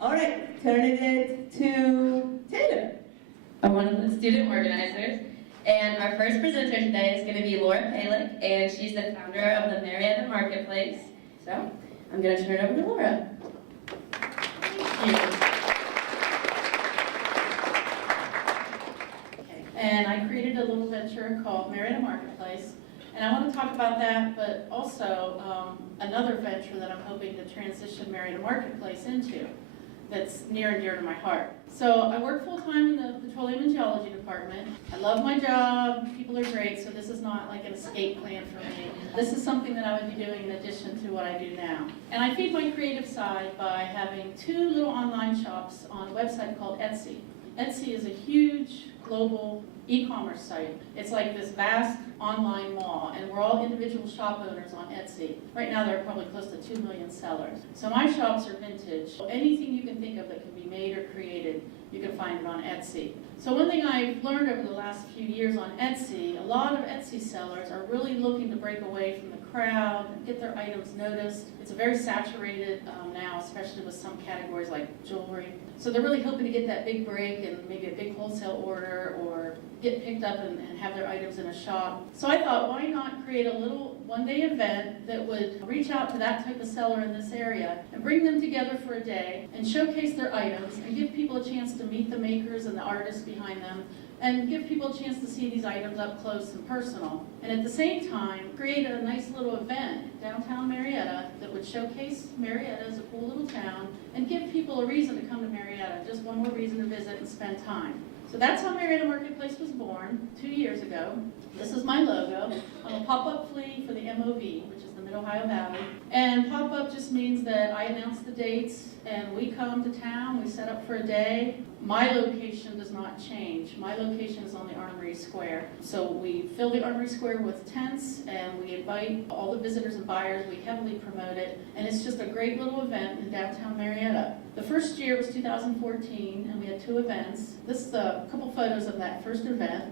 All right, turning it to Taylor. I'm one of the student organizers, and our first presenter today is going to be Laura Pytlik, and she's the founder of the Marietta Marketplace. So I'm going to turn it over to Laura. Thank you. And I created a little venture called Marietta Marketplace, and I want to talk about that, but also another venture that I'm hoping to transition Marietta Marketplace into that's near and dear to my heart. So I work full-time in the Petroleum and Geology Department. I love my job, people are great, so this is not like an escape plan for me. This is something that I would be doing in addition to what I do now. And I feed my creative side by having 2 little online shops on a website called Etsy. Etsy is a huge global e-commerce site. It's like this vast online mall, and we're all individual shop owners on Etsy. Right now there are probably close to 2 million sellers. So my shops are vintage. Anything you can think of that can be made or created, you can find it on Etsy. So one thing I've learned over the last few years on Etsy, a lot of Etsy sellers are really looking to break away from the crowd and get their items noticed. It's very saturated now, especially with some categories like jewelry. So they're really hoping to get that big break and maybe a big wholesale order or get picked up and have their items in a shop. So I thought, why not create a little one-day event that would reach out to that type of seller in this area and bring them together for a day and showcase their items and give people a chance to meet the makers and the artists behind them and give people a chance to see these items up close and personal. And at the same time, create a nice little event downtown Marietta that would showcase Marietta as a cool little town and give people a reason to come to Marietta, just one more reason to visit and spend time. So that's how Marietta Marketplace was born 2 years ago. This is my logo. I'm a pop-up flea for the MOV, which is the Mid-Ohio Valley. And pop-up just means that I announce the dates and we come to town, we set up for a day. My location does not change. My location is on the Armory Square. So we fill the Armory Square with tents and we invite all the visitors and buyers. We heavily promote it. And it's just a great little event in downtown Marietta. The first year was 2014 and we had 2 events. This is a couple photos of that first event.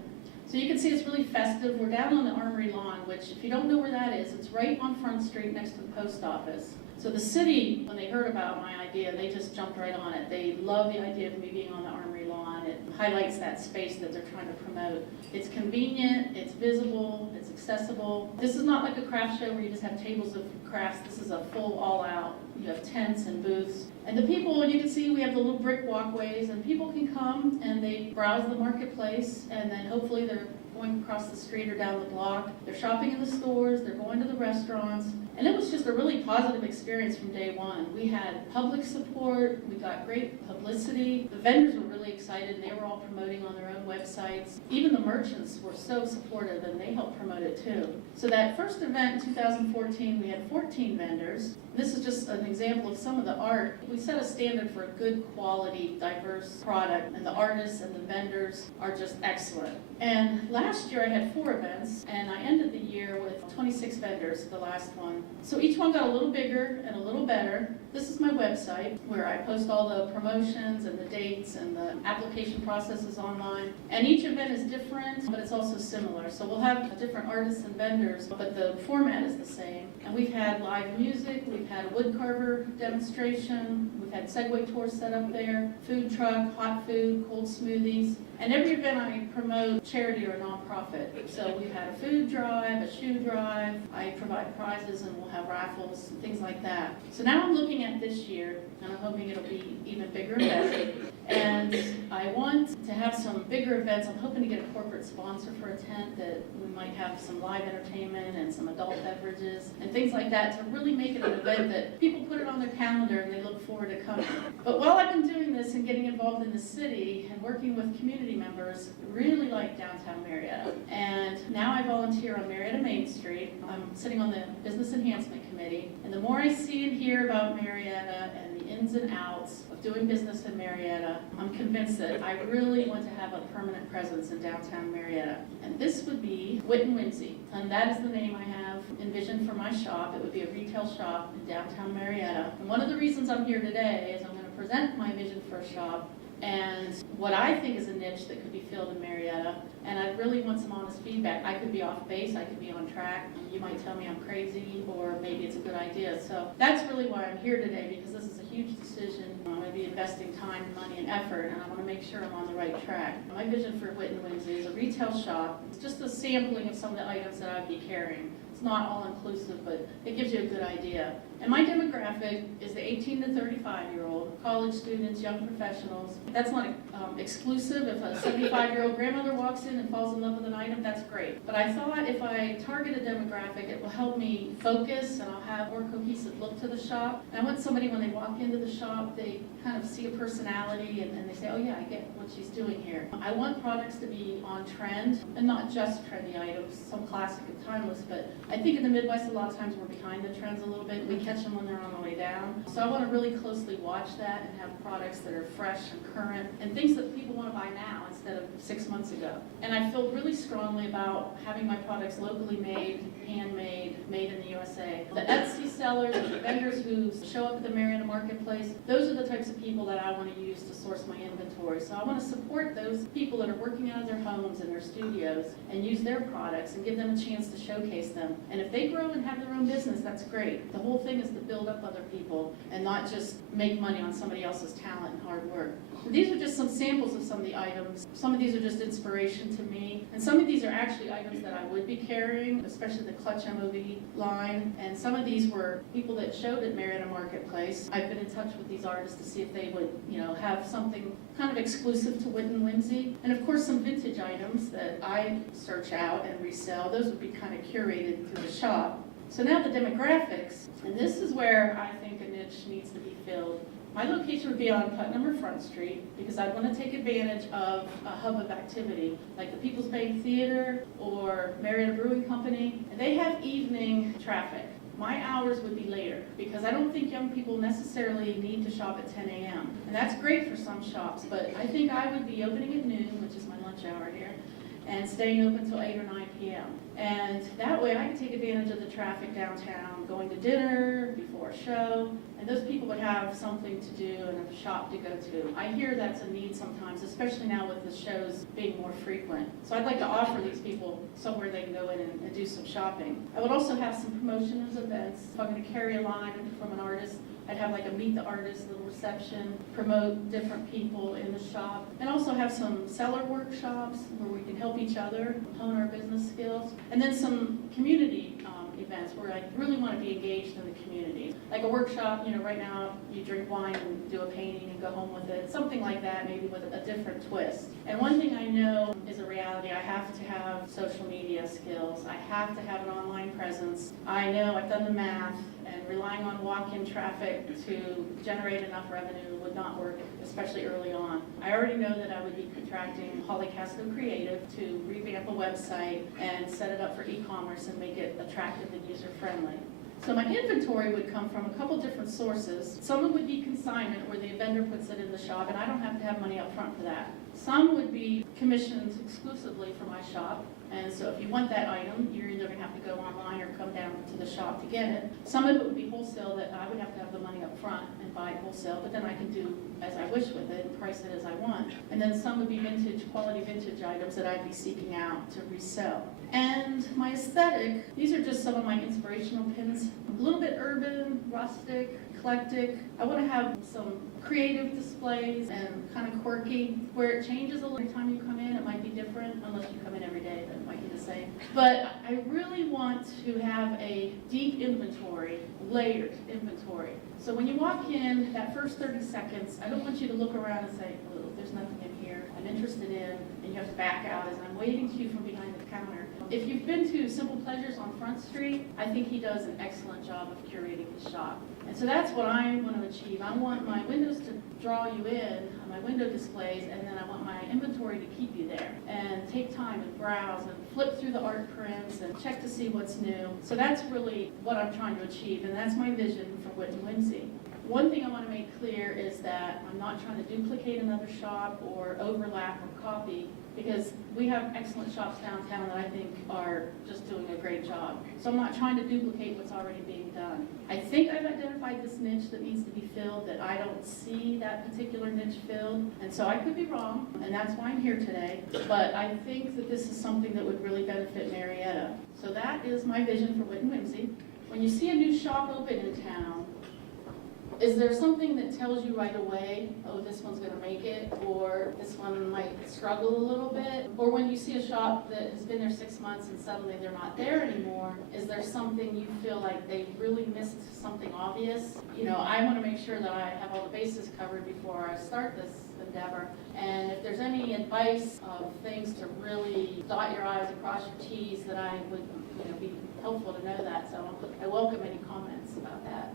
So you can see it's really festive. We're down on the Armory lawn, which if you don't know where that is, it's right on Front Street next to the post office. So the city, when they heard about my idea, they just jumped right on it. They love the idea of me being on the Armory lawn. It highlights that space that they're trying to promote. It's convenient, it's visible, it's accessible. This is not like a craft show where you just have tables of crafts. This is a full all-out. You have tents and booths. And the people, you can see we have the little brick walkways, and people can come and they browse the marketplace, and then hopefully they're going across the street or down the block. They're shopping in the stores, they're going to the restaurants. And it was just a really positive experience from day one. We had public support, we got great publicity. The vendors were really excited and they were all promoting on their own websites. Even the merchants were so supportive and they helped promote it too. So that first event in 2014, we had 14 vendors. This is just an example of some of the art. We set a standard for a good quality, diverse product, and the artists and the vendors are just excellent. And last year I had 4 events, and I ended the year with 26 vendors, the last one. So each one got a little bigger and a little better. This is my website where I post all the promotions and the dates and the application processes online. And each event is different, but it's also similar. So we'll have different artists and vendors, but the format is the same. And we've had live music, we've had a wood carver demonstration, we've had Segway tours set up there, food truck, hot food, cold smoothies. And every event I promote charity or nonprofit. So we've had a food drive, a shoe drive, I provide prizes and we'll have raffles and things like that. So now I'm looking at this year and I'm hoping it'll be even bigger and better. And I want to have some bigger events. I'm hoping to get a corporate sponsor for a tent that we might have some live entertainment and some adult beverages and things like that to really make it an event that people put it on their calendar and they look forward to coming. But while I've been doing this and getting involved in the city and working with community members, I really like downtown Marietta. And now I volunteer on Marietta Main Street. I'm sitting on the Business Enhancement Committee. And the more I see and hear about Marietta and the ins and outs of doing business in Marietta, I'm convinced that I really want to have a permanent presence in downtown Marietta. And this would be Wit and Whimsy. And that is the name I have envisioned for my shop. It would be a retail shop in downtown Marietta. And one of the reasons I'm here today is I'm going to present my vision for a shop and what I think is a niche that could be filled in Marietta. And I really want some honest feedback. I could be off base, I could be on track. You might tell me I'm crazy or maybe it's a good idea. So that's really why I'm here today, because this is a huge decision. I'm going to be investing time, money, and effort, and I want to make sure I'm on the right track. My vision for Whitten Whimsy is a retail shop. It's just a sampling of some of the items that I'd be carrying. It's not all inclusive, but it gives you a good idea. And my demographic is the 18 to 35-year-old, college students, young professionals. That's not exclusive. If a 75-year-old grandmother walks in and falls in love with an item, that's great. But I thought if I target a demographic, it will help me focus and I'll have a more cohesive look to the shop. And I want somebody, when they walk into the shop, they kind of see a personality and they say, oh yeah, I get what she's doing here. I want products to be on trend and not just trendy items, some classic and timeless, but I think in the Midwest a lot of times we're behind the trends a little bit. We catch them when they're on the way down. So I want to really closely watch that and have products that are fresh and current and things that people want to buy now instead of 6 months ago. And I feel really strongly about having my products locally made, handmade, made in the USA. The Etsy sellers, the vendors who show up at the Marietta Marketplace, those are the types of people that I want to use to source my inventory. So I want to support those people that are working out of their homes and their studios and use their products and give them a chance to showcase them. And if they grow and have their own business, that's great. The whole thing is to build up other people and not just make money on somebody else's talent and hard work. So these are just some samples of some of the items. Some of these are just inspiration to me. And some of these are actually items that I would be carrying, especially the Clutch MOV line. And some of these were people that showed at Marietta Marketplace. I've been in touch with these artists to see if they would, have something kind of exclusive to Whitten Whimsy. And of course some vintage items that I search out and resell. Those would be kind of curated through the shop. So now the demographics, and this is where I think a niche needs to be filled. My location would be on Putnam or Front Street because I'd want to take advantage of a hub of activity like the People's Bank Theater or Marietta Brewing Company. And they have evening traffic. My hours would be later because I don't think young people necessarily need to shop at 10 a.m. And that's great for some shops, but I think I would be opening at noon, which is my lunch hour here, and staying open until 8 or 9 p.m. And that way I can take advantage of the traffic downtown, going to dinner, before a show, and those people would have something to do and a shop to go to. I hear that's a need sometimes, especially now with the shows being more frequent. So I'd like to offer these people somewhere they can go in and do some shopping. I would also have some promotions events. If I'm going to carry a line from an artist, I'd have like a meet the artist little reception, promote different people in the shop, and also have some seller workshops where we can help each other hone our business skills, and then some community events where I really want to be engaged in the community. Like a workshop, right now you drink wine and do a painting and go home with it, something like that, maybe with a different twist. And one thing I know is a reality, I have to have social media skills, I have to have an online presence. I know, I've done the math, and relying on walk-in traffic to generate enough revenue would not work, especially early on. I already know that I would be contracting Holly Casco Creative to revamp a website and set it up for e-commerce and make it attractive and user-friendly. So my inventory would come from a couple different sources. Some would be consignment, where the vendor puts it in the shop, and I don't have to have money up front for that. Some would be commissions exclusively for my shop. And so if you want that item, you're either going to have to go online or come down to the shop to get it. Some of it would be wholesale that I would have to have the money up front and buy it wholesale, but then I can do as I wish with it and price it as I want. And then some would be vintage, quality vintage items that I'd be seeking out to resell. And my aesthetic, these are just some of my inspirational pins. A little bit urban, rustic, eclectic. I want to have some creative displays and kind of quirky, where it changes a little every time you come in. It might be different, unless you come in every day, but it might be the same. But I really want to have a deep inventory, layered inventory. So when you walk in, that first 30 seconds, I don't want you to look around and say, oh, there's nothing in here I'm interested in, and you have to back out as I'm waiting to you from behind the counter. If you've been to Simple Pleasures on Front Street, I think he does an excellent job of curating his shop. And so that's what I want to achieve. I want my windows to draw you in, my window displays, and then I want my inventory to keep you there and take time and browse and flip through the art prints and check to see what's new. So that's really what I'm trying to achieve, and that's my vision for Whitten Whimsy. One thing I want to make clear is that I'm not trying to duplicate another shop or overlap or copy, because we have excellent shops downtown that I think are just doing a great job. So I'm not trying to duplicate what's already being done. I think I've identified this niche that needs to be filled, that I don't see that particular niche filled. And so I could be wrong, and that's why I'm here today. But I think that this is something that would really benefit Marietta. So that is my vision for Whitten Whimsy. When you see a new shop open in town, is there something that tells you right away, oh, this one's gonna make it, or this one might struggle a little bit? Or when you see a shop that has been there 6 months and suddenly they're not there anymore, is there something you feel like they really missed something obvious? You know, I wanna make sure that I have all the bases covered before I start this endeavor. And if there's any advice of things to really dot your I's and cross your T's, that I would, be helpful to know that. So I welcome any comments about that.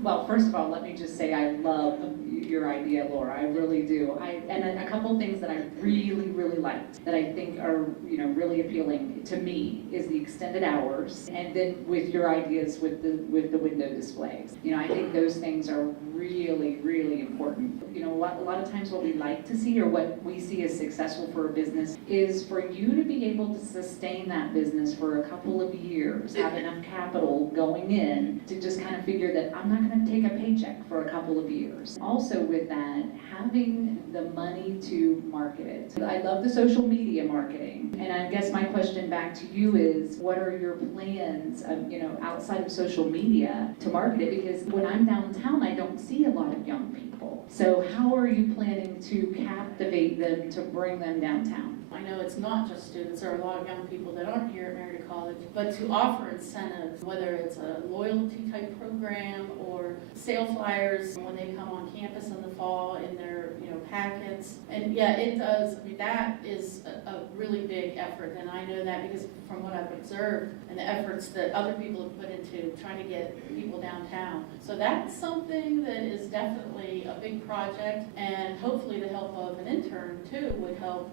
Well, first of all, let me just say I love your idea, Laura. I really do. And a couple things that I really liked that I think are, really appealing to me is the extended hours, and then with your ideas with the window displays. I think those things are really important. A lot of times what we like to see, or what we see as successful for a business, is for you to be able to sustain that business for a couple of years, have enough capital going in to just kind of figure that I'm not going to take a paycheck for a couple of years. Also with that, having the money to market it. I love the social media marketing, and I guess my question back to you is, what are your plans, outside of social media to market it? Because when I'm downtown, I don't see a lot of young people. So how are you planning to captivate them to bring them downtown? I know it's not just students, there are a lot of young people that aren't here at Marietta College, but to offer incentives, whether it's a loyalty type program or sale flyers when they come on campus in the fall in their packets. And yeah, it does, that is a really big effort, and I know that because from what I've observed and the efforts that other people have put into trying to get people downtown. So that's something that is definitely a big project, and hopefully the help of an intern too would help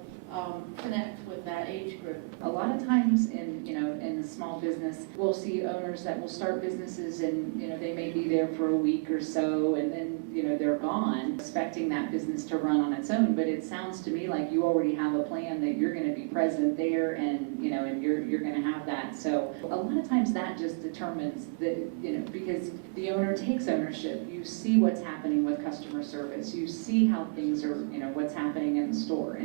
connect with that age group. A lot of times in the small business, we'll see owners that will start businesses and, they may be there for a week or so and then, they're gone, expecting that business to run on its own. But it sounds to me like you already have a plan that you're going to be present there and, and you're going to have that. So a lot of times that just determines that, because the owner takes ownership. You see what's happening with customer service. You see how things are, what's happening in the store.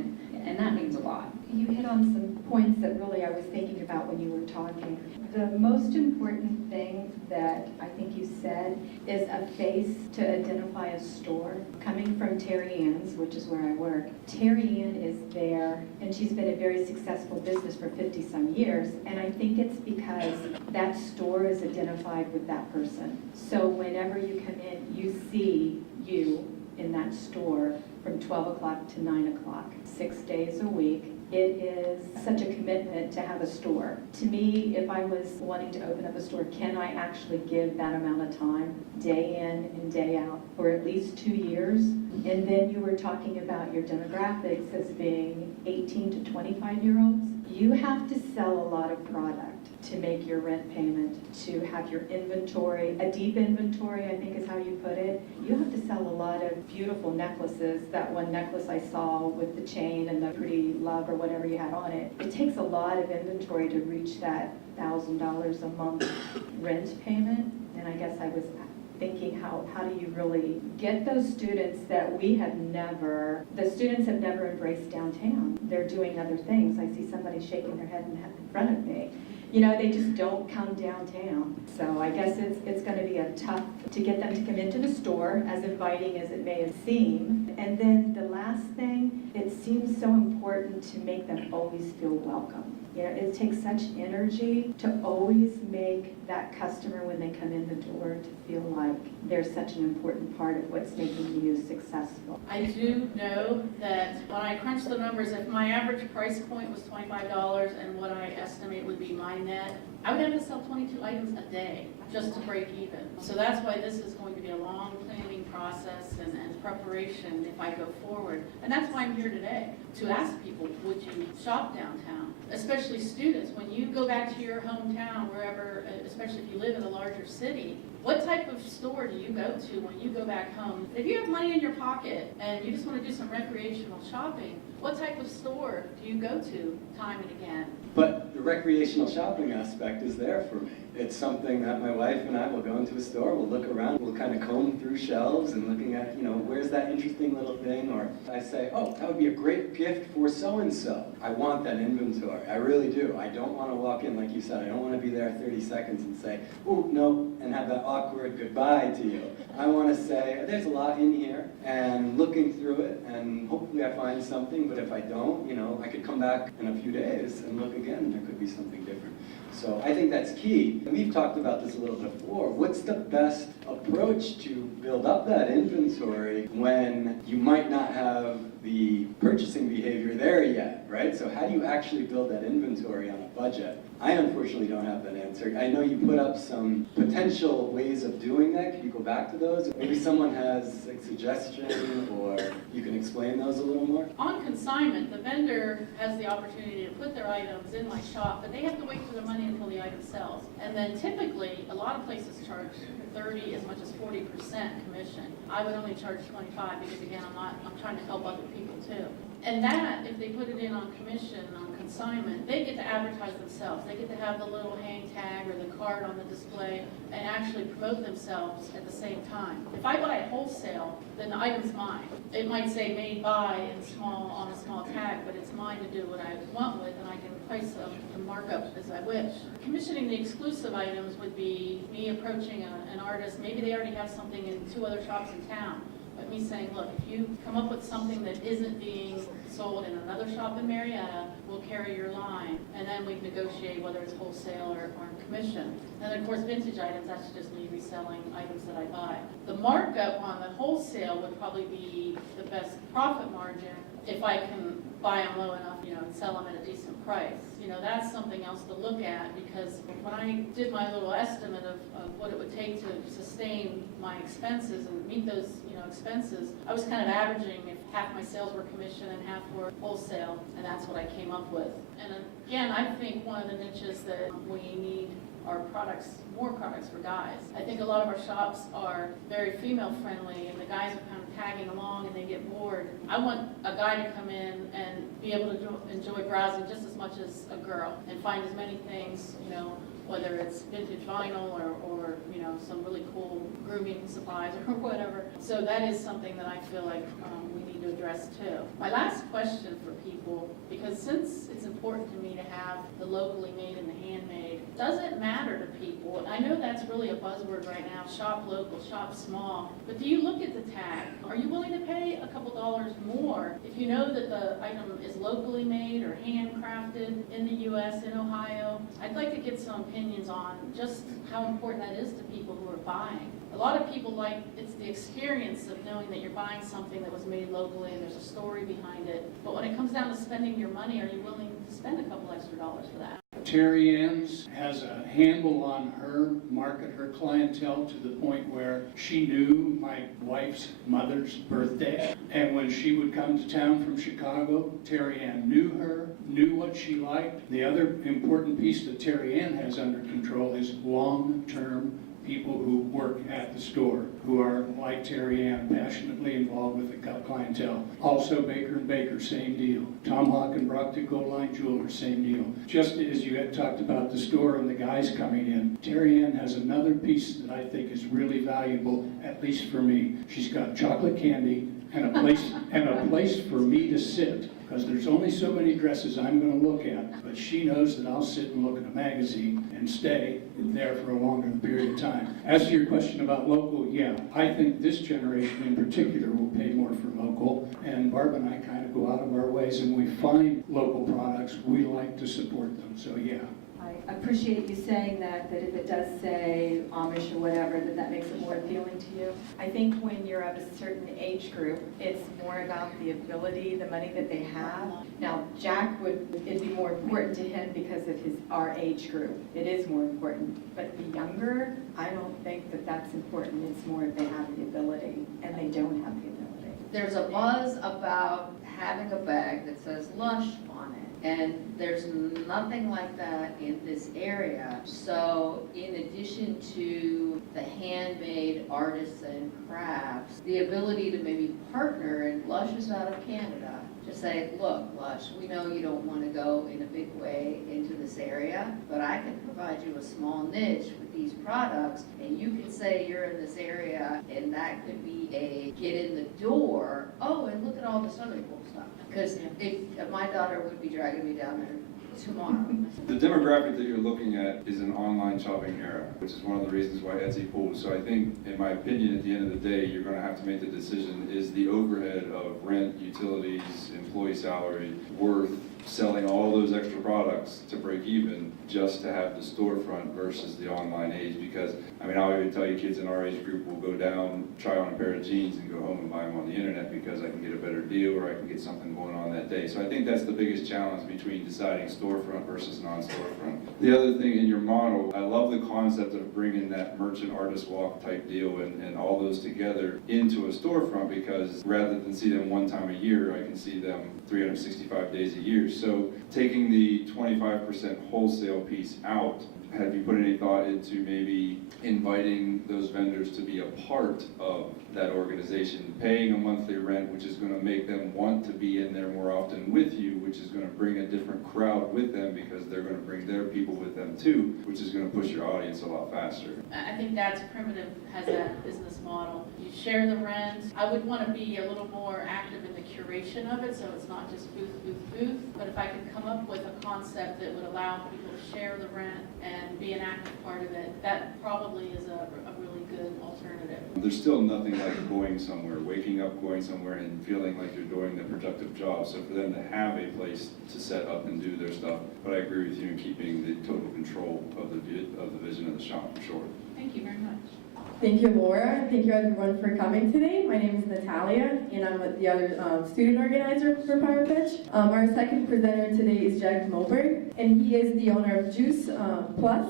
And that means a lot. You hit on some points that really I was thinking about when you were talking. The most important thing that I think you said is a face to identify a store. Coming from Terry Ann's, which is where I work, Terry Ann is there, and she's been a very successful business for 50-some years, and I think it's because that store is identified with that person. So whenever you come in, you see you in that store from 12 o'clock to 9 o'clock, 6 days a week. It is such a commitment to have a store. To me, if I was wanting to open up a store, can I actually give that amount of time, day in and day out, for at least 2 years? And then you were talking about your demographics as being 18 to 25-year-olds. You have to sell a lot of product to make your rent payment, to have your inventory, a deep inventory, I think is how you put it. You have to sell a lot of beautiful necklaces. That one necklace I saw with the chain and the pretty love or whatever you had on it. It takes a lot of inventory to reach that $1,000 a month rent payment. And I guess I was thinking, how do you really get those students that the students have never embraced downtown. They're doing other things. I see somebody shaking their head in front of me. They just don't come downtown. So I guess it's going to be a tough to get them to come into the store, as inviting as it may have seemed. And then the last thing, it seems so important to make them always feel welcome. It takes such energy to always make that customer, when they come in the door, to feel like they're such an important part of what's making you successful. I do know that when I crunch the numbers, if my average price point was $25 and what I estimate would be my net, I would have to sell 22 items a day just to break even. So that's why this is going to be a long planning process and preparation if I go forward. And that's why I'm here today, to ask people, would you shop downtown? Especially students, when you go back to your hometown, wherever, especially if you live in a larger city, what type of store do you go to when you go back home? If you have money in your pocket and you just want to do some recreational shopping, what type of store do you go to time and again? But the recreational shopping aspect is there for me. It's something that my wife and I will go into a store, we'll look around, we'll kind of comb through shelves and looking at, where's that interesting little thing? Or I say, oh, that would be a great gift for so-and-so. I want that inventory, I really do. I don't want to walk in, like you said, I don't want to be there 30 seconds and say, oh, no, and have that awkward goodbye to you. I want to say, there's a lot in here, and looking through it, and hopefully I find something, but if I don't, I could come back in a few days and look again, and there could be something different. So I think that's key. We've talked about this a little before. What's the best approach to build up that inventory when you might not have the purchasing behavior there yet, right? So how do you actually build that inventory on a budget? I unfortunately don't have that answer. I know you put up some potential ways of doing that. Can you go back to those? Maybe someone has a suggestion, or you can explain those a little more? On consignment, the vendor has the opportunity to put their items in my shop, but they have to wait for the money until the item sells. And then typically, a lot of places charge 30, as much as 40% commission. I would only charge 25 because again, I'm trying to help other people too. And that, if they put it in on commission, on consignment, they get to advertise themselves. They get to have the little hang tag or the card on the display and actually promote themselves at the same time. If I buy it wholesale, then the item's mine. It might say made by on a small tag, but it's mine to do what I want with, and I can price them and mark up as I wish. Commissioning the exclusive items would be me approaching an artist. Maybe they already have something in 2 other shops in town. But me saying, look, if you come up with something that isn't being sold in another shop in Marietta, we'll carry your line. And then we negotiate whether it's wholesale or commission. And of course, vintage items, that's just me reselling items that I buy. The markup on the wholesale would probably be the best profit margin if I can buy them low enough, and sell them at a decent price. That's something else to look at, because when I did my little estimate of what it would take to sustain my expenses and meet those, expenses, I was kind of averaging if half my sales were commission and half were wholesale, and that's what I came up with. And again, I think one of the niches that we need are more products for guys. I think a lot of our shops are very female friendly, and the guys are kind of tagging along and they get bored. I want a guy to come in and be able to enjoy browsing just as much as a girl and find as many things, whether it's vintage vinyl or some really cool grooming supplies or whatever. So that is something that I feel like we need to address too. My last question for people, because since it's important to me to have the locally made and the handmade, does it matter to people? I know that's really a buzzword right now, shop local, shop small, but do you look at the tag? Are you willing to pay a couple dollars more if you know that the item is locally made or handcrafted in the U.S., in Ohio? I'd like to get some opinions on just how important that is to people who are buying. A lot of people it's the experience of knowing that you're buying something that was made locally and there's a story behind it. But when it comes down to spending your money, are you willing to spend a couple extra dollars for that? Terry Ann's has a handle on her market, her clientele, to the point where she knew my wife's mother's birthday. And when she would come to town from Chicago, Terry Ann knew her, knew what she liked. The other important piece that Terry Ann has under control is long-term people who work at the store, who are, like Terry Ann, passionately involved with the clientele. Also Baker & Baker, same deal. Tomahawk and Brockton Gold Line Jewelers, same deal. Just as you had talked about the store and the guys coming in, Terry Ann has another piece that I think is really valuable, at least for me. She's got chocolate candy and a place for me to sit, because there's only so many dresses I'm going to look at, but she knows that I'll sit and look at a magazine and stay there for a longer period of time. As to your question about local, yeah, I think this generation in particular will pay more for local, and Barb and I kind of go out of our ways and we find local products, we like to support them, so yeah. I appreciate you saying that if it does say Amish or whatever, that makes it more appealing to you. I think when you're of a certain age group, it's more about the ability, the money that they have. Now, it'd be more important to him because of our age group. It is more important. But the younger, I don't think that's important. It's more if they have the ability, and they don't have the ability. There's a buzz about having a bag that says Lush on it, and there's nothing like that in this area. So in addition to the handmade artists and crafts, the ability to maybe partner, and Lush is out of Canada, to say, look, Lush, we know you don't want to go in a big way into the this area, but I can provide you a small niche with these products, and you can say you're in this area, and that could be a get in the door. Oh, and look at all this other cool stuff. Because if my daughter would be dragging me down there tomorrow. The demographic that you're looking at is an online shopping era, which is one of the reasons why Etsy pulls. So I think, in my opinion, at the end of the day, you're going to have to make the decision, is the overhead of rent, utilities, employee salary worth selling all those extra products to break even just to have the storefront versus the online age? Because, I mean, I'll even tell you, kids in our age group will go down, try on a pair of jeans and go home and buy them on the internet because I can get a better deal or I can get something going on that day. So I think that's the biggest challenge between deciding storefront versus non-storefront. The other thing in your model, I love the concept of bringing that merchant artist walk type deal and all those together into a storefront, because rather than see them one time a year, I can see them 365 days a year. So taking the 25% wholesale piece out, have you put any thought into maybe inviting those vendors to be a part of that organization, paying a monthly rent, which is going to make them want to be in there more often with you, which is going to bring a different crowd with them because they're going to bring their people with them too, which is going to push your audience a lot faster. I think that's Primitive has that business model. You share the rent. I would want to be a little more active in the curation of it, so it's not just booth, booth, booth. But if I could come up with a concept that would allow people to share the rent and be an active part of it, that probably is a really good alternative. There's still nothing like going somewhere, waking up, going somewhere, and feeling like you're doing a productive job. So for them to have a place to set up and do their stuff, but I agree with you in keeping the total control of the vision of the shop, for sure. Thank you very much. Thank you, Laura. Thank you, everyone, for coming today. My name is Natalia, and I'm the other student organizer for PioPitch. Our second presenter today is Jack Moberg, and he is the owner of Juice Plus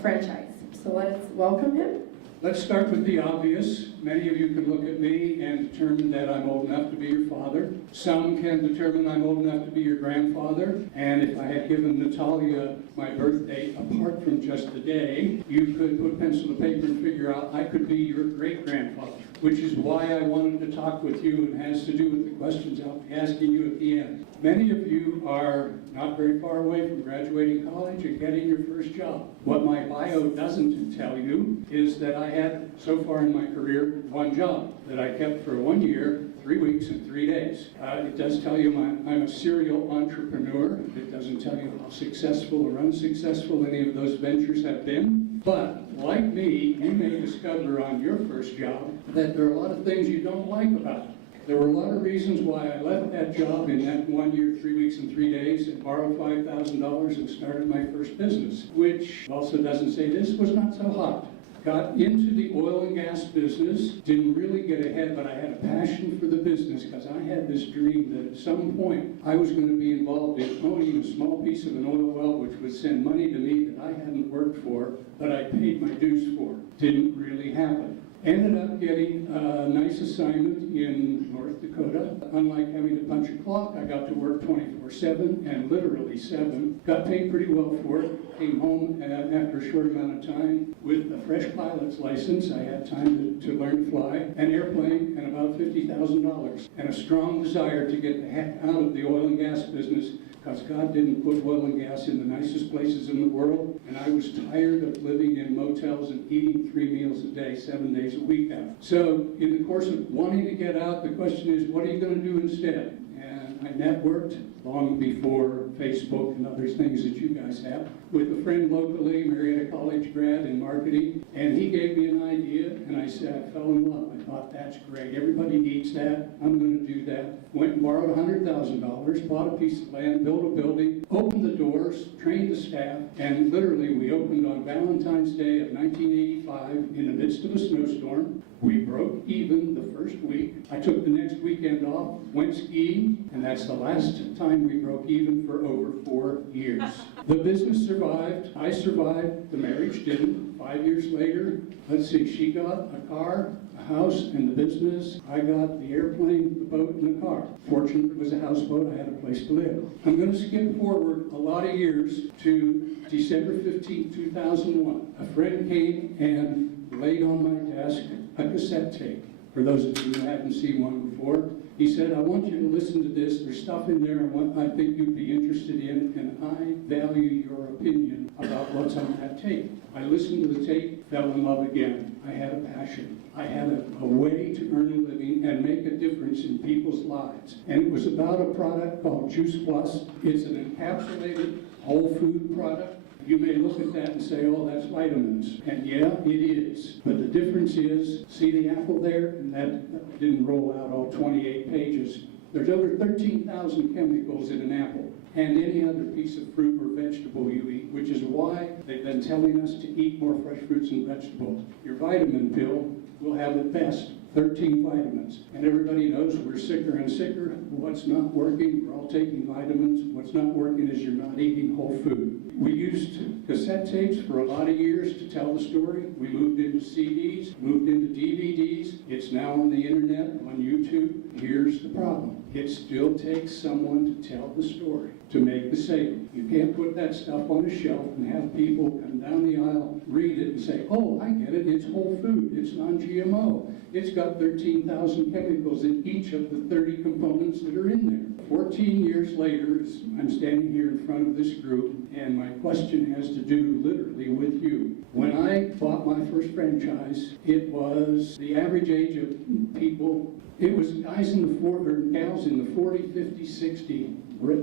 franchise. So let's welcome him. Let's start with the obvious. Many of you can look at me and determine that I'm old enough to be your father. Some can determine I'm old enough to be your grandfather. And if I had given Natalia my birth date apart from just the day, you could put pencil to paper and figure out I could be your great-grandfather, which is why I wanted to talk with you and has to do with the questions I'll be asking you at the end. Many of you are not very far away from graduating college and getting your first job. What my bio doesn't tell you is that I had, so far in my career, one job that I kept for 1 year, 3 weeks, and 3 days. It does tell you I'm a serial entrepreneur. It doesn't tell you how successful or unsuccessful any of those ventures have been. But like me, you may discover on your first job that there are a lot of things you don't like about it. There were a lot of reasons why I left that job in that 1 year, 3 weeks, and 3 days and borrowed $5,000 and started my first business, which also doesn't say this was not so hot. Got into the oil and gas business, didn't really get ahead, but I had a passion for the business because I had this dream that at some point I was going to be involved in owning a small piece of an oil well which would send money to me that I hadn't worked for, but I paid my dues for. Didn't really happen. Ended up getting a nice assignment in North Dakota. Unlike having to punch a clock, I got to work 24/7 and literally 7. Got paid pretty well for it. Came home after a short amount of time with a fresh pilot's license. I had time to learn to fly, an airplane, and about $50,000. And a strong desire to get the heck out of the oil and gas business, because God didn't put oil and gas in the nicest places in the world, and I was tired of living in motels and eating 3 meals a day, 7 days a week out. So in the course of wanting to get out, the question is, what are you going to do instead? And I networked long before Facebook and other things that you guys have with a friend locally, Marietta College grad in marketing, and he gave me an idea, and I said, I fell in love. I thought, that's great. Everybody needs that. I'm going to do that. Went and borrowed $100,000, bought a piece of land, built a building, opened the doors, trained the staff, and literally we opened on Valentine's Day of 1985 in the midst of a snowstorm. We broke even the first week. I took the next weekend off, went skiing, and that's the last time we broke even for over 4 years. The business survived. I survived. The marriage didn't. 5 years later, let's see, she got a car, a house, and the business. I got the airplane, the boat, and the car. Fortunately, it was a houseboat. I had a place to live. I'm going to skip forward a lot of years to December 15, 2001. A friend came and laid on my desk a cassette tape. For those of you who haven't seen one before, He said, I want you to listen to this. There's stuff in there I think you'd be interested in, and I value your opinion about what's on that tape. I listened to the tape, fell in love again. I had a passion. I had a way to earn a living and make a difference in people's lives. And it was about a product called Juice Plus. It's an encapsulated whole food product. You may look at that and say, oh, that's vitamins. And yeah, it is. But the difference is, see the apple there? And that didn't roll out all 28 pages. There's over 13,000 chemicals in an apple and any other piece of fruit or vegetable you eat, which is why they've been telling us to eat more fresh fruits and vegetables. Your vitamin pill will have at best 13 vitamins. And everybody knows we're sicker and sicker. What's not working? We're all taking vitamins. What's not working is you're not eating whole food. We used cassette tapes for a lot of years to tell the story. We moved into CDs, moved into DVDs. It's now on the internet, on YouTube. Here's the problem. It still takes someone to tell the story, to make the sale. You can't put that stuff on a shelf and have people come down the aisle, read it, and say, oh, I get it, it's whole food, it's non-GMO. It's got 13,000 chemicals in each of the 30 components that are in there. 14 years later, I'm standing here in front of this group, and my question has to do literally with you. When I bought my first franchise, it was the average age of people, it was guys in the gals in the 40, 50, 60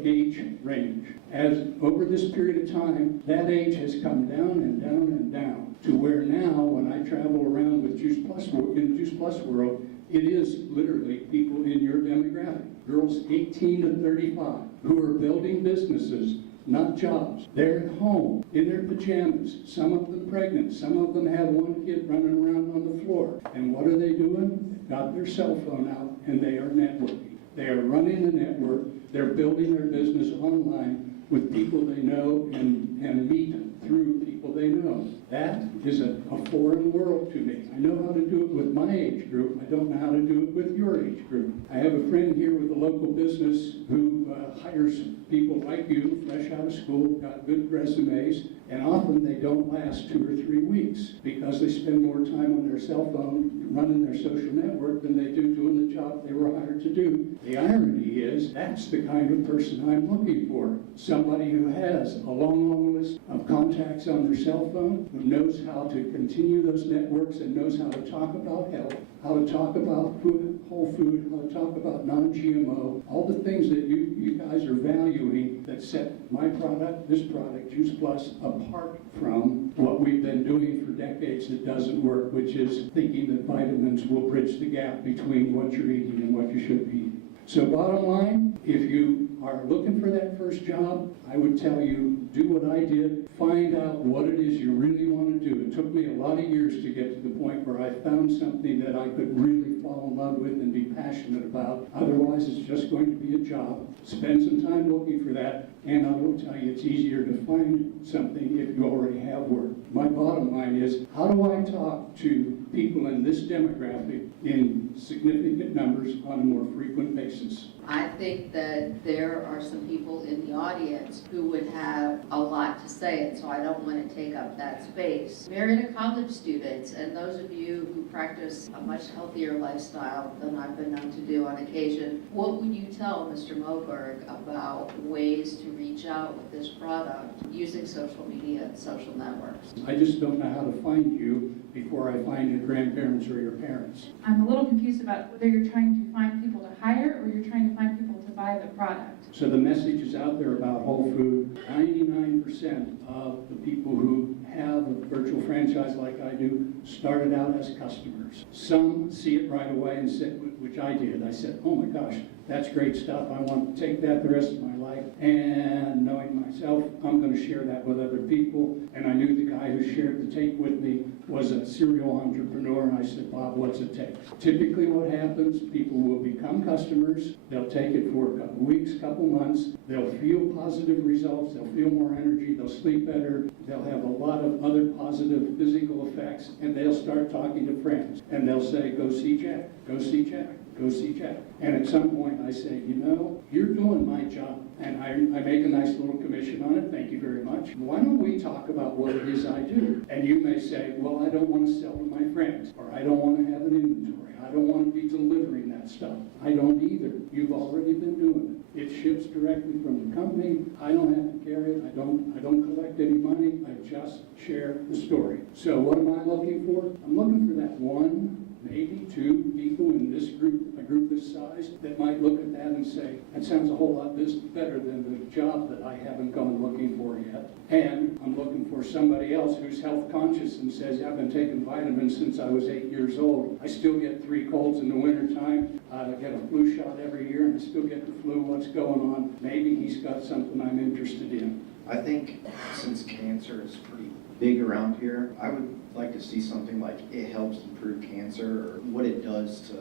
age range. As over this period of time, that age has come down and down and down to where now, when I travel around with Juice Plus, in the Juice Plus world, it is literally people in your demographic, girls 18 to 35, who are building businesses, not jobs. They're at home, in their pajamas, some of them pregnant, some of them have one kid running around on the floor. And what are they doing? They've got their cell phone out, and they are networking. They are running the network, they're building their business online with people they know and meet through people they know. That is a foreign world to me. I know how to do it with my age group. I don't know how to do it with your age group. I have a friend here with a local business who hires people like you, fresh out of school, got good resumes, and often they don't last 2 or 3 weeks because they spend more time on their cell phone running their social network than they do doing the job they were hired to do. The irony is that's the kind of person I'm looking for. Somebody who has a long, long list of contacts on their cell phone, who knows how to continue those networks and knows how to talk about health, how to talk about food, whole food, how to talk about non-GMO, all the things that you guys are valuing that set my product, this product, Juice Plus, apart from what we've been doing for decades that doesn't work, which is thinking that vitamins will bridge the gap between what you're eating and what you should be eating. So bottom line, if you are looking for that first job, I would tell you, do what I did, find out what it is you really want to do. It took me a lot of years to get to the point where I found something that I could really fall in love with and be passionate about. Otherwise, it's just going to be a job. Spend some time looking for that, and I will tell you it's easier to find something if you already have work. My bottom line is, how do I talk to people in this demographic in significant numbers on a more frequent basis? I think that there are some people in the audience who would have a lot to say, and so I don't want to take up that space. Marietta College students, and those of you who practice a much healthier lifestyle than I've been known to do on occasion, what would you tell Mr. Moberg about ways to reach out with this product using social media and social networks? I just don't know how to find you before I find your grandparents or your parents. I'm a little confused about whether you're trying to find people to hire or you're trying to find people to buy the product. So the message is out there about whole food. 99% of the people who have a virtual franchise like I do started out as customers. Some see it right away and said, which I did. I said, oh my gosh, that's great stuff. I want to take that the rest of my life. And knowing myself, I'm going to share that with other people. And I knew the guy who shared the tape with me was a serial entrepreneur. And I said, Bob, what's it take? Typically what happens, people will become customers. They'll take it for a couple weeks, couple months. They'll feel positive results. They'll feel more energy. They'll sleep better. They'll have a lot of other positive physical effects. And they'll start talking to friends. And they'll say, go see Jack. Go see Jack. Go see Jack. And at some point I say, you know, you're doing my job. And I make a nice little commission on it. Thank you very much. Why don't we talk about what it is I do? And you may say, well, I don't want to sell to my friends. Or I don't want to have an inventory. I don't want to be delivering that that stuff. I don't either. You've already been doing it. It ships directly from the company. I don't have to carry it. I don't collect any money. I just share the story. So what am I looking for? I'm looking for that one, maybe two people in this group, a group this size, that might look at that and say, that sounds a whole lot better than the job that I haven't gone looking for yet. And I'm looking for somebody else who's health conscious and says, I've been taking vitamins since I was 8 years old. I still get 3 colds in the wintertime. I get a flu shot every year and I still get the flu. What's going on? Maybe he's got something I'm interested in. I think since cancer is pretty big around here, I would like to see something like it helps improve cancer, or what it does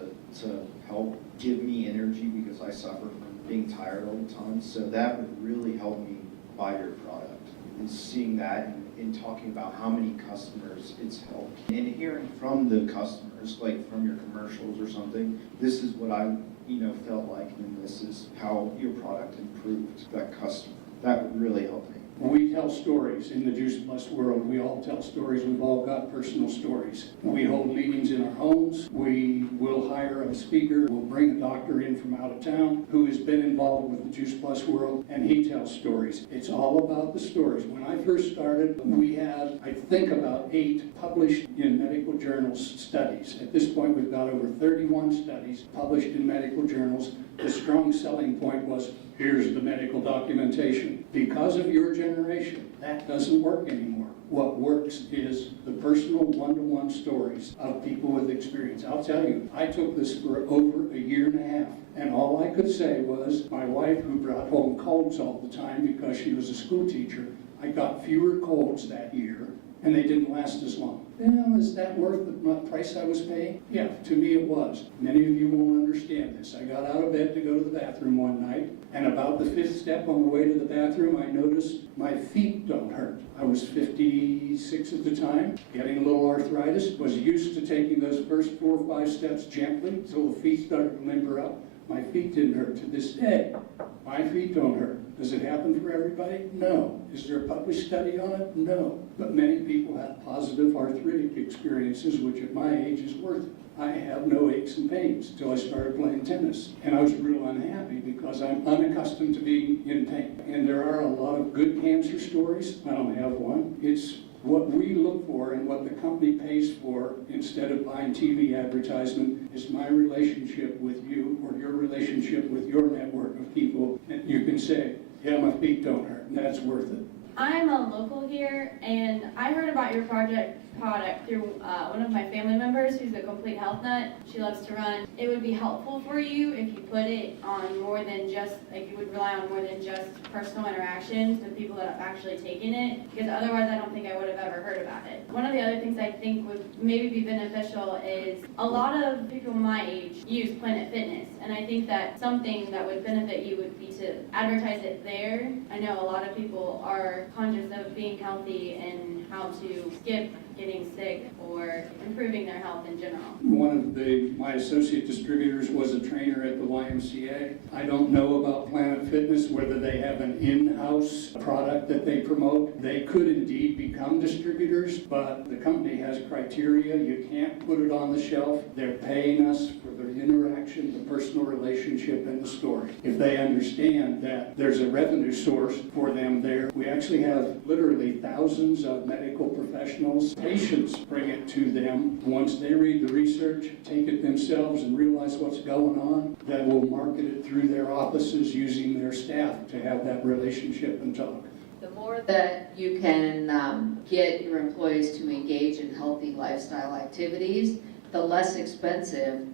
to help give me energy because I suffer from being tired all the time. So that would really help me buy your product. And seeing that and talking about how many customers it's helped. And hearing from the customers, like from your commercials or something, this is what I felt like, and this is how your product improved that customer. That would really help me. We tell stories in the Juice Plus world. We all tell stories. We've all got personal stories. We hold meetings in our homes. We will hire a speaker. We'll bring a doctor in from out of town who has been involved with the Juice Plus world, and he tells stories. It's all about the stories. When I first started, we had, I think, about 8 published in medical journals studies. At this point, we've got over 31 studies published in medical journals. The strong selling point was, here's the medical documentation. Because of your generation, that doesn't work anymore. What works is the personal one-to-one stories of people with experience. I'll tell you, I took this for over 1.5 years, and all I could say was, my wife, who brought home colds all the time because she was a school teacher, I got fewer colds that year, and they didn't last as long. Well, is that worth the price I was paying? Yeah, to me it was. Many of you won't understand this. I got out of bed to go to the bathroom one night, and about the 5th step on the way to the bathroom, I noticed my feet don't hurt. I was 56 at the time, getting a little arthritis, was used to taking those first 4 or 5 steps gently until the feet started to limber up. My feet didn't hurt to this day. My feet don't hurt. Does it happen for everybody? No. Is there a published study on it? No. But many people have positive arthritic experiences, which at my age is worth it. I have no aches and pains until I started playing tennis. And I was real unhappy because I'm unaccustomed to being in pain. And there are a lot of good cancer stories. I don't have one. It's what we look for and what the company pays for instead of buying TV advertisement is my relationship with you or your relationship with your network of people. And you can say, yeah, my feet don't hurt, and that's worth it. I'm a local here, and I heard about your product through one of my family members who's a complete health nut. She loves to run. It would be helpful for you if you put it on more than just, like you would rely on more than just personal interactions with people that have actually taken it, because otherwise I don't think I would have ever heard about it. One of the other things I think would maybe be beneficial is a lot of people my age use Planet Fitness, and I think that something that would benefit you would be to advertise it there. I know a lot of people are conscious of being healthy and how to skip getting sick or improving their health in general. One of my associate distributors was a trainer at the YMCA. I don't know about Planet Fitness, whether they have an in-house product that they promote. They could indeed become distributors, but the company has criteria. You can't put it on the shelf. They're paying us for the interaction, the personal relationship, and the story. If they understand that there's a revenue source for them there, we actually have literally thousands of medical professionals. Patients bring it to them. Once they read the research, take it themselves, and realize what's going on, then we'll market it through their offices using their staff to have that relationship and talk. The more that you can get your employees to engage in healthy lifestyle activities, the less expensive,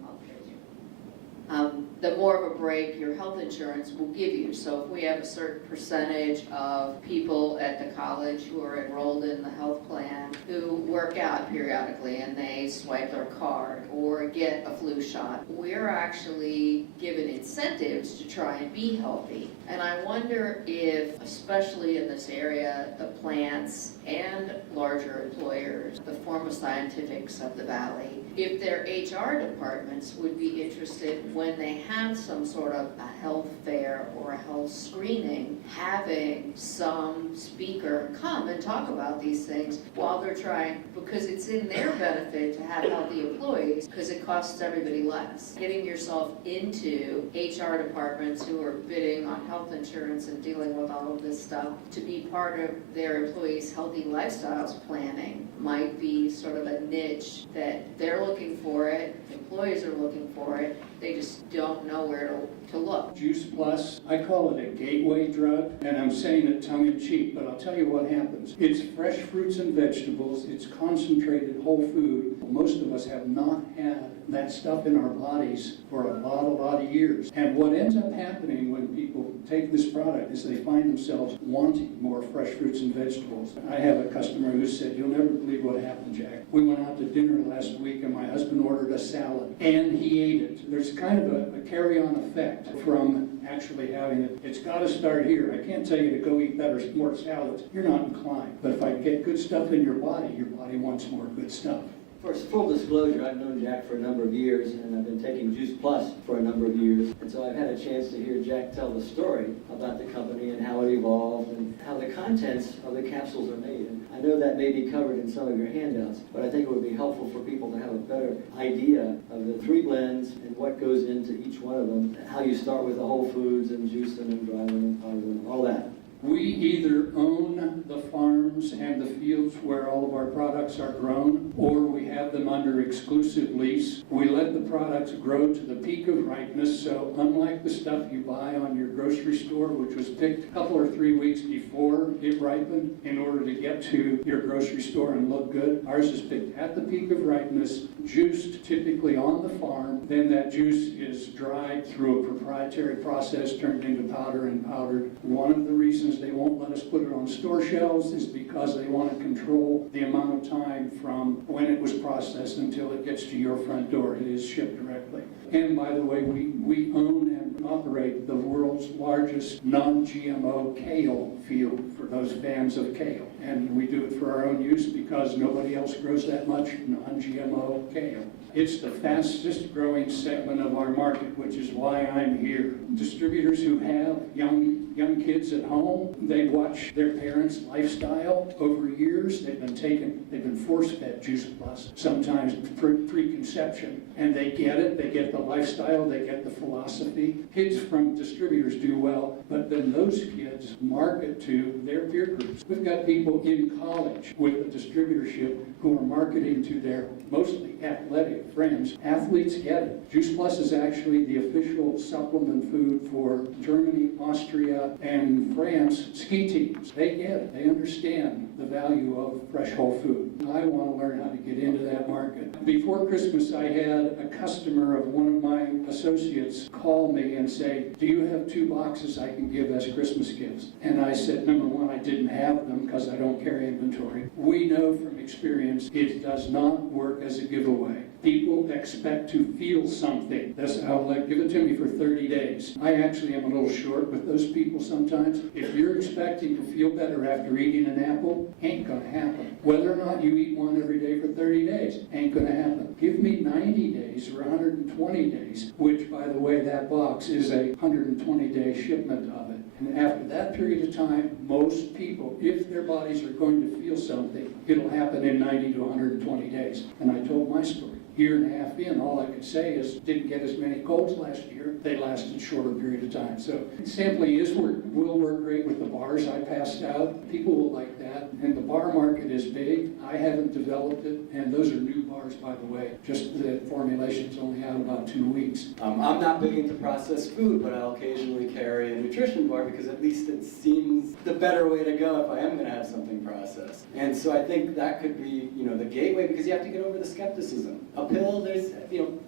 the more of a break your health insurance will give you. So if we have a certain percentage of people at the college who are enrolled in the health plan who work out periodically and they swipe their card or get a flu shot, we're actually given incentives to try and be healthy. And I wonder if, especially in this area, the plants and larger employers, the pharma scientifics of the valley, if their HR departments would be interested in when they have some sort of a health fair or a health screening, having some speaker come and talk about these things while they're trying, because it's in their benefit to have healthy employees, because it costs everybody less. Getting yourself into HR departments who are bidding on health insurance and dealing with all of this stuff to be part of their employees' healthy lifestyles planning might be sort of a niche that they're looking for it, employees are looking for it, they just don't know where to look. Juice Plus, I call it a gateway drug, and I'm saying it tongue in cheek, but I'll tell you what happens. It's fresh fruits and vegetables, it's concentrated whole food. Most of us have not had that stuff in our bodies for a lot of years. And what ends up happening when people take this product is they find themselves wanting more fresh fruits and vegetables. I have a customer who said, "You'll never believe what happened, Jack. We went out to dinner last week and my husband ordered a salad and he ate it." There's kind of a carry-on effect from actually having it. It's got to start here. I can't tell you to go eat better, more salads. You're not inclined. But if I get good stuff in your body wants more good stuff. For full disclosure, I've known Jack for a number of years, and I've been taking Juice Plus for a number of years. And so I've had a chance to hear Jack tell the story about the company and how it evolved and how the contents of the capsules are made. And I know that may be covered in some of your handouts, but I think it would be helpful for people to have a better idea of the 3 blends and what goes into each one of them, how you start with the whole foods and juice them and dry them and powder them, all that. We either own the farms and the fields where all of our products are grown, or we have them under exclusive lease. We let the products grow to the peak of ripeness, so unlike the stuff you buy on your grocery store, which was picked a couple or 3 weeks before it ripened in order to get to your grocery store and look good, ours is picked at the peak of ripeness, juiced typically on the farm, then that juice is dried through a proprietary process, turned into powder and powdered. One of the reasons they won't let us put it on store shelves is because they want to control the amount of time from when it was processed until it gets to your front door. It is shipped directly. And by the way, we own and operate the world's largest non-GMO kale field for those fans of kale. And we do it for our own use because nobody else grows that much non-GMO kale. It's the fastest growing segment of our market, which is why I'm here. Distributors who have young kids at home, they watch their parents' lifestyle over years. They've been force-fed Juice Plus, sometimes preconception, and they get it. They get the lifestyle, they get the philosophy. Kids from distributors do well, but then those kids market to their peer groups. We've got people in college with a distributorship who are marketing to their mostly athletic friends. Athletes get it. Juice Plus is actually the official supplement food for Germany, Austria, and France ski teams. They get it. They understand the value of fresh whole food. I want to learn how to get into that market. Before Christmas, I had a customer of one of my associates call me and say, "Do you have 2 boxes I can give as Christmas gifts?" And I said, number one, I didn't have them because I don't carry inventory. We know from experience it does not work as a giveaway. People expect to feel something. That's how, like, give it to me for 30 days. I actually am a little short with those people sometimes. If you're expecting to feel better after eating an apple, ain't gonna happen. Whether or not you eat one every day for 30 days, ain't gonna happen. Give me 90 days or 120 days, which, by the way, that box is a 120-day shipment of it. And after that period of time, most people, if their bodies are going to feel something, it'll happen in 90 to 120 days. And I told my story. Year and a half in, all I could say is didn't get as many colds last year. They lasted a shorter period of time. So sampling will work great with the bars I passed out. People will like that. And the bar market is big. I haven't developed it. And those are new bars, by the way. Just the formulation's only out about 2 weeks. I'm not big into processed food, but I'll occasionally carry a nutrition bar because at least it seems the better way to go if I am going to have something processed. And so I think that could be, the gateway, because you have to get over the skepticism. A pill,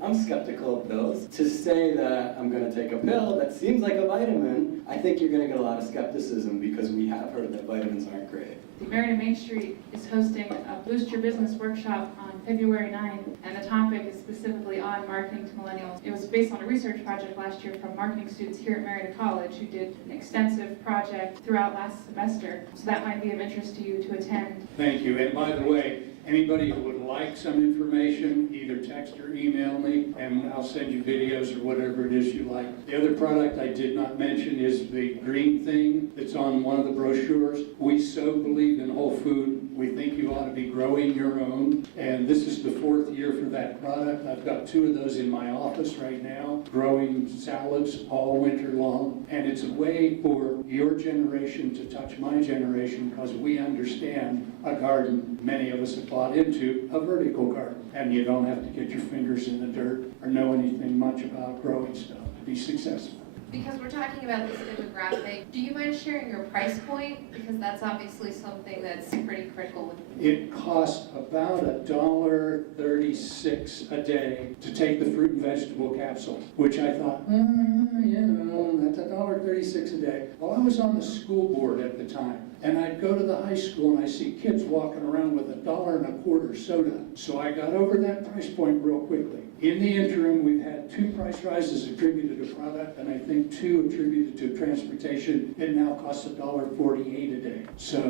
I'm skeptical of pills. To say that I'm going to take a pill that seems like a vitamin, I think you're going to get a lot of skepticism because we have heard that vitamins aren't great. The Marietta Main Street is hosting a Boost Your Business workshop on February 9th, and the topic is specifically on marketing to millennials. It was based on a research project last year from marketing students here at Marietta College who did an extensive project throughout last semester, so that might be of interest to you to attend. Thank you. And by the way, Anybody who would like some information, either text or email me, and I'll send you videos or whatever it is you like. The other product I did not mention is the green thing that's on one of the brochures. We so believe in whole food. We think you ought to be growing your own, and this is the 4th year for that product. I've got 2 of those in my office right now, growing salads all winter long, and it's a way for your generation to touch my generation, because we understand a garden many of us have bought into, a vertical garden, and you don't have to get your fingers in the dirt or know anything much about growing stuff to be successful. Because we're talking about this demographic, do you mind sharing your price point? Because that's obviously something that's pretty critical. It costs about $1.36 a day to take the fruit and vegetable capsule, which I thought, that's $1.36 a day. Well, I was on the school board at the time, and I'd go to the high school and I see kids walking around with $1.25 soda. So I got over that price point real quickly. In the interim, we've had 2 price rises attributed to product, and I think 2 attributed to transportation. It now costs $1.48 a day. So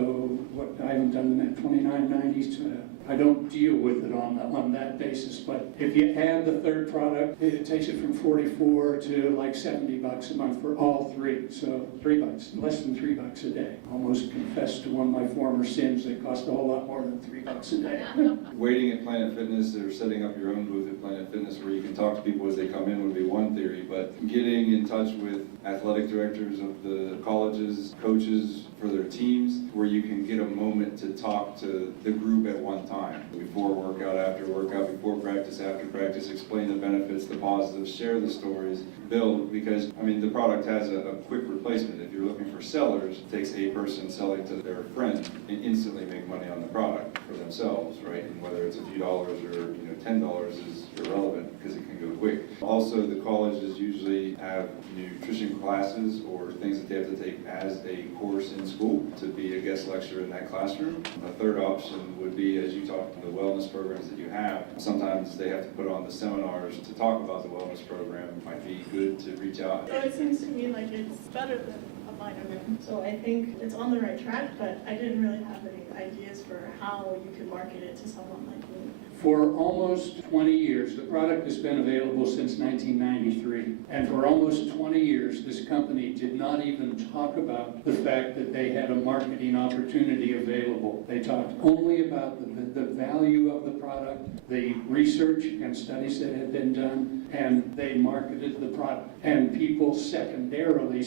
what I haven't done that $29.90. I don't deal with it on that basis, but if you add the 3rd product, it takes it from $44 to like $70 a month for all 3. So $3, less than $3 a day. Almost confessed to one of my former sins. They cost a whole lot more than $3 a day. Waiting at Planet Fitness or setting up your own booth at Planet Fitness where you can talk to people as they come in would be one theory, but getting in touch with athletic directors of the colleges, coaches for their teams, where you can get a moment to talk to the group at one time. Before workout, after workout, before practice, after practice, explain the benefits, the positives, share the stories, build, because, I mean, the product has a quick replacement. If you're looking for sellers, it takes a person selling to their friend and instantly make money on the product for themselves, right? And whether it's a few dollars or $10 is irrelevant because it can go quick. Also, the colleges usually have nutrition classes or things that they have to take as a course in school to be a guest lecturer in that classroom. A third option would be, as you talked about, the wellness programs that you have. Sometimes they have to put on the seminars to talk about the wellness program. It might be good to reach out. So it seems to me like it's better than a vitamin. So I think it's on the right track, but I didn't really have any ideas for how you could market it to someone like me. For almost 20 years, the product has been available since 1993. And for almost 20 years, this company did not even talk about the fact that they had a marketing opportunity available. They talked only about the value of the product, the research and studies that had been done, and they marketed the product. And people secondarily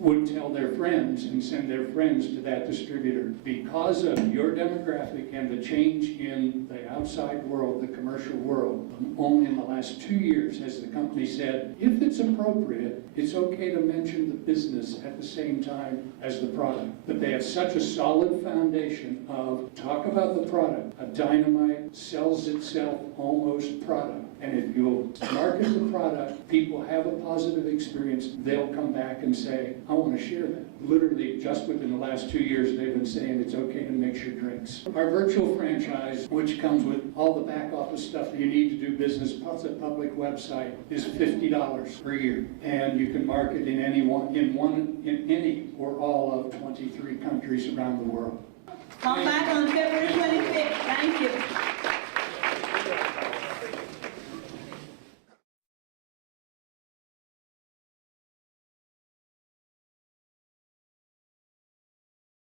would tell their friends and send their friends to that distributor. Because of your demographic and the change in the outside world, the commercial world, only in the last 2 years has the company said, if it's appropriate, it's okay to mention the business at the same time as the product. But they have such a solid foundation of talk about the product. A dynamite sells itself almost product. And if you'll market the product, people have a positive experience, they'll come back and say, I want to share that. Literally, just within the last 2 years, they've been saying it's okay to mix your drinks. Our virtual franchise, which comes with all the back office stuff that you need to do business, plus a public website, is $50 per year. And you can market in any or all of 23 countries around the world. Come back on February 25th. Thank